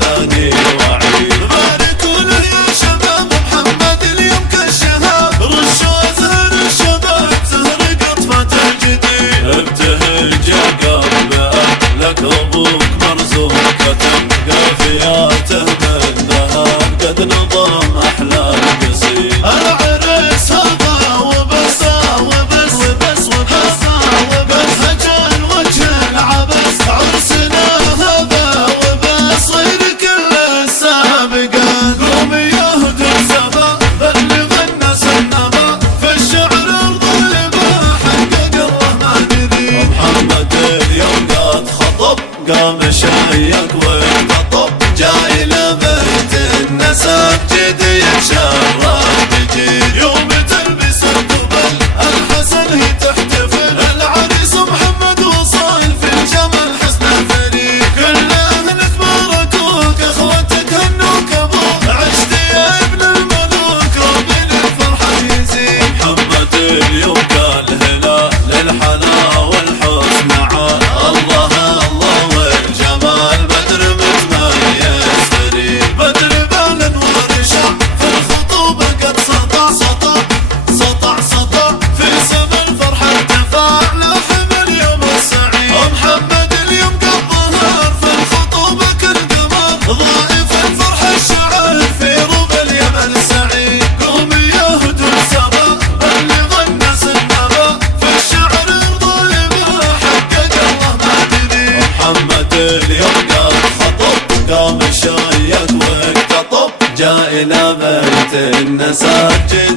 ثاني وعيد. باركوا له يا شباب محمد اليوم كالشهاب، رشوا زهر الشباب زهر قطفة الجديد. ابتهج يا قلبه لك ابوك مرزوق تلقى فياته من ذهب قد نظم احلى القصيد. العرس هذا وبس وبس وبس وبس وبس هجن وجه العبس، عرسنا هذا وبس صير كل السابقين. قوم يهدي السبا بلغ الناس النبا، في الشعر الظلمة حقق الرحمن ذي. محمد اليوم قد خطب قام شيق واقتطب، جاي لبيت النسب جدي يتشرف بجيل. يوم تلبس القبل الحسن هي تحتفل، العريس محمد وصايل في الجمال حسن الفريق. كل اهلك باركوك اخوتك هنوك ابوك، عشت يا ابن الملوك ربي للفرحة يزيد. محمد اليوم قال هلال للحلا والحسن عال، الله الله والجمال بدر متميز فريد. بدر بالانوار شع في الخطوبة قد سطع سطع سطع سطع، في سما الفرحة ارتفع لاحم اليوم السعيد. محمد اليوم قد ظهر في الخطوبة كالقمر، ضائف الفرحة الشعر في ربى اليمن سعيد. قوم يهدوا السبا بلغ الناس النبا، في الشعر الظلمة حقق الرحمن ذي. محمد اليوم قد خطب قام شيق واقتطب، جاء إلى بيت النساجي